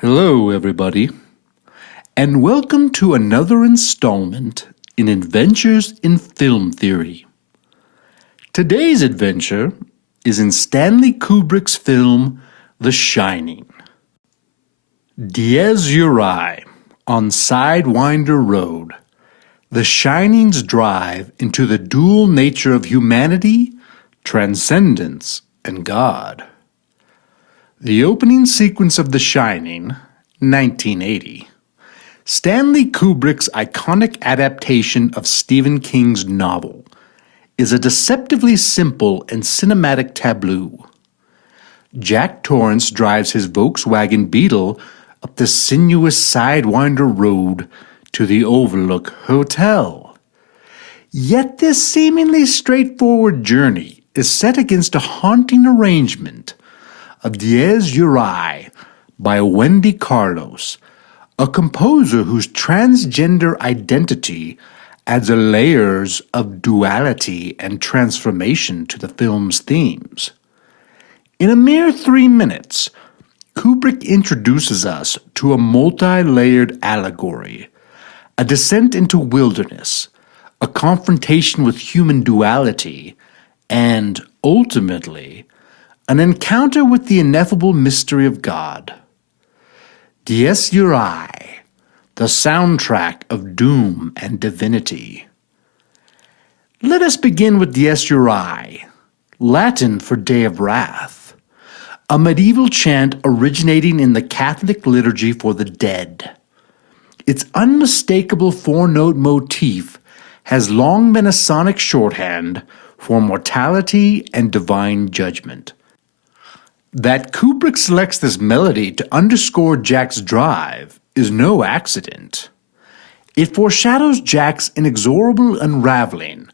Hello, everybody, and welcome to another installment in Adventures in Film Theory. Today's adventure is in Stanley Kubrick's film The Shining. Dies Irae, on Sidewinder Road, The Shining's drive into the dual nature of humanity, transcendence, and God. The opening sequence of The Shining, 1980, Stanley Kubrick's iconic adaptation of Stephen King's novel, is a deceptively simple and cinematic tableau. Jack Torrance drives his Volkswagen Beetle up the sinuous Sidewinder Road to the Overlook Hotel. Yet this seemingly straightforward journey is set against a haunting arrangement of Dies Irae by Wendy Carlos, a composer whose transgender identity adds layers of duality and transformation to the film's themes. In a mere 3 minutes, Kubrick introduces us to a multi-layered allegory, a descent into wilderness, a confrontation with human duality, and, ultimately, an encounter with the ineffable mystery of God. Dies Irae, the soundtrack of doom and divinity. Let us begin with Dies Irae, Latin for Day of Wrath, a medieval chant originating in the Catholic liturgy for the dead. Its unmistakable four-note motif has long been a sonic shorthand for mortality and divine judgment. That Kubrick selects this melody to underscore Jack's drive is no accident. It foreshadows Jack's inexorable unraveling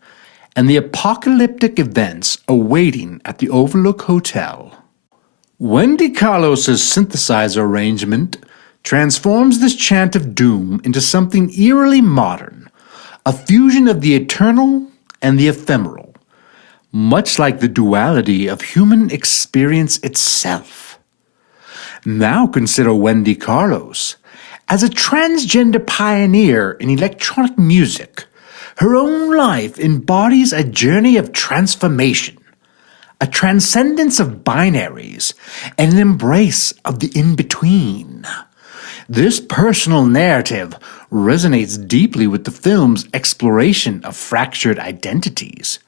and the apocalyptic events awaiting at the Overlook Hotel. Wendy Carlos's synthesizer arrangement transforms this chant of doom into something eerily modern, a fusion of the eternal and the ephemeral, much like the duality of human experience itself. Now consider Wendy Carlos. As a transgender pioneer in electronic music, her own life embodies a journey of transformation, a transcendence of binaries, and an embrace of the in-between. This personal narrative resonates deeply with the film's exploration of fractured identities.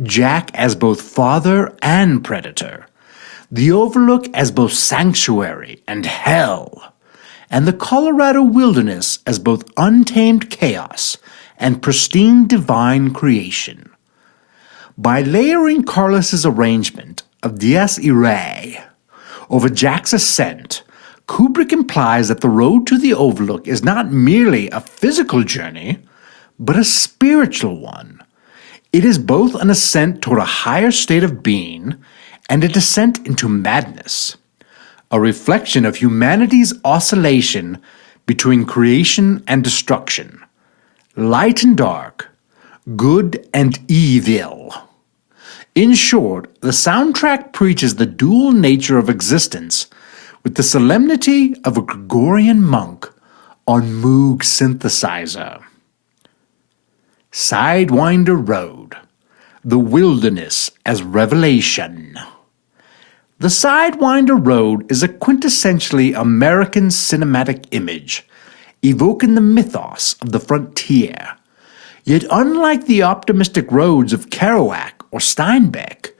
Jack as both father and predator, the Overlook as both sanctuary and hell, and the Colorado wilderness as both untamed chaos and pristine divine creation. By layering Carlos's arrangement of Dies Irae over Jack's ascent, Kubrick implies that the road to the Overlook is not merely a physical journey, but a spiritual one. It is both an ascent toward a higher state of being and a descent into madness, a reflection of humanity's oscillation between creation and destruction, light and dark, good and evil. In short, the soundtrack preaches the dual nature of existence with the solemnity of a Gregorian monk on Moog synthesizer. Sidewinder Road, the wilderness as revelation. The Sidewinder Road is a quintessentially American cinematic image, evoking the mythos of the frontier. Yet unlike the optimistic roads of Kerouac or Steinbeck,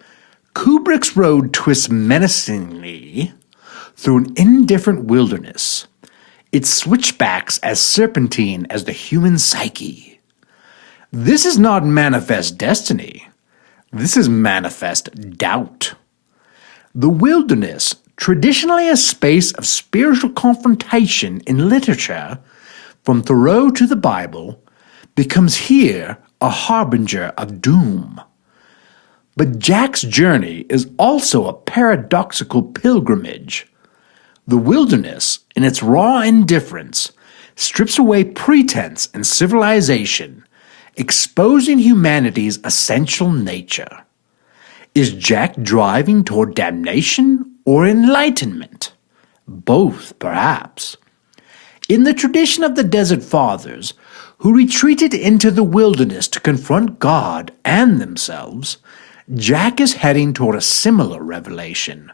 Kubrick's road twists menacingly through an indifferent wilderness, its switchbacks as serpentine as the human psyche. This is not manifest destiny. This is manifest doubt. The wilderness, traditionally a space of spiritual confrontation in literature, from Thoreau to the Bible, becomes here a harbinger of doom. But Jack's journey is also a paradoxical pilgrimage. The wilderness, in its raw indifference, strips away pretense and civilization, exposing humanity's essential nature. Is Jack driving toward damnation or enlightenment? Both, perhaps. In the tradition of the Desert Fathers, who retreated into the wilderness to confront God and themselves, Jack is heading toward a similar revelation.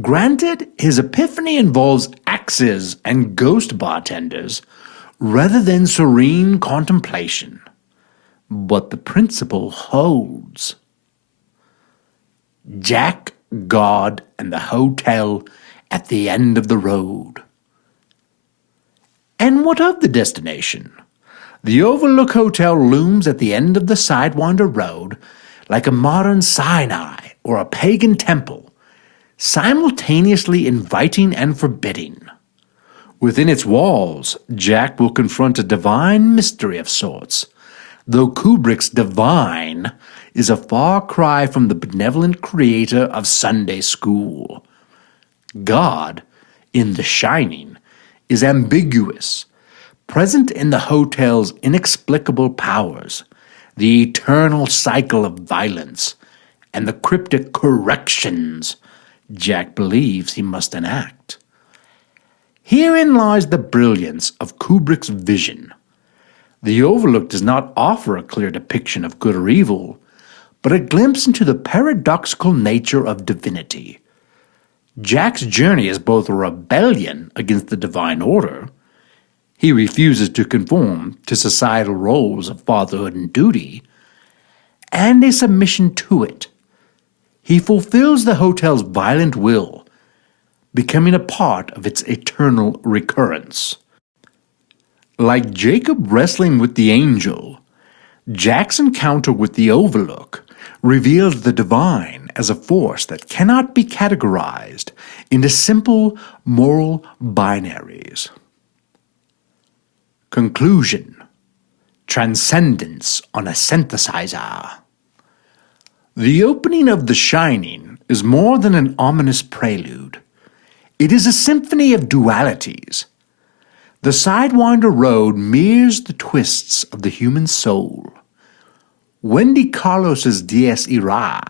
Granted, his epiphany involves axes and ghost bartenders rather than serene contemplation. But the principle holds. Jack, God, and the hotel at the end of the road. And what of the destination? The Overlook Hotel looms at the end of the Sidewinder Road like a modern Sinai or a pagan temple, simultaneously inviting and forbidding. Within its walls, Jack will confront a divine mystery of sorts, though Kubrick's divine is a far cry from the benevolent creator of Sunday School. God, in The Shining, is ambiguous, present in the hotel's inexplicable powers, the eternal cycle of violence, and the cryptic corrections Jack believes he must enact. Herein lies the brilliance of Kubrick's vision. The Overlook does not offer a clear depiction of good or evil, but a glimpse into the paradoxical nature of divinity. Jack's journey is both a rebellion against the divine order. He refuses to conform to societal roles of fatherhood and duty, and a submission to it. He fulfills the hotel's violent will, becoming a part of its eternal recurrence. Like Jacob wrestling with the angel, Jack's encounter with the Overlook reveals the divine as a force that cannot be categorized into simple moral binaries. Conclusion. Transcendence on a synthesizer. The opening of The Shining is more than an ominous prelude. It is a symphony of dualities. The Sidewinder Road mirrors the twists of the human soul. Wendy Carlos's Dies Irae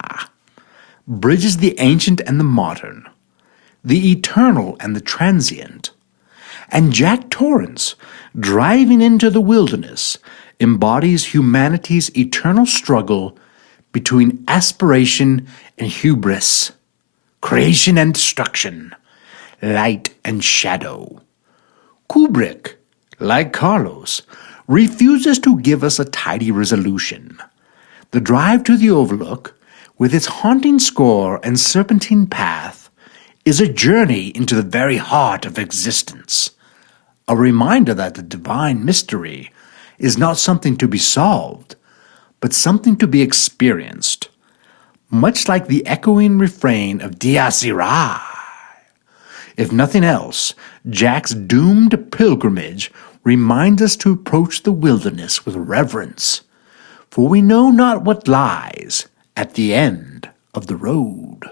bridges the ancient and the modern, the eternal and the transient, and Jack Torrance, driving into the wilderness, embodies humanity's eternal struggle between aspiration and hubris, creation and destruction, light and shadow. Kubrick, like Carlos, refuses to give us a tidy resolution. The drive to the Overlook, with its haunting score and serpentine path, is a journey into the very heart of existence, a reminder that the divine mystery is not something to be solved, but something to be experienced, much like the echoing refrain of Dies Irae. If nothing else, Jack's doomed pilgrimage reminds us to approach the wilderness with reverence, for we know not what lies at the end of the road.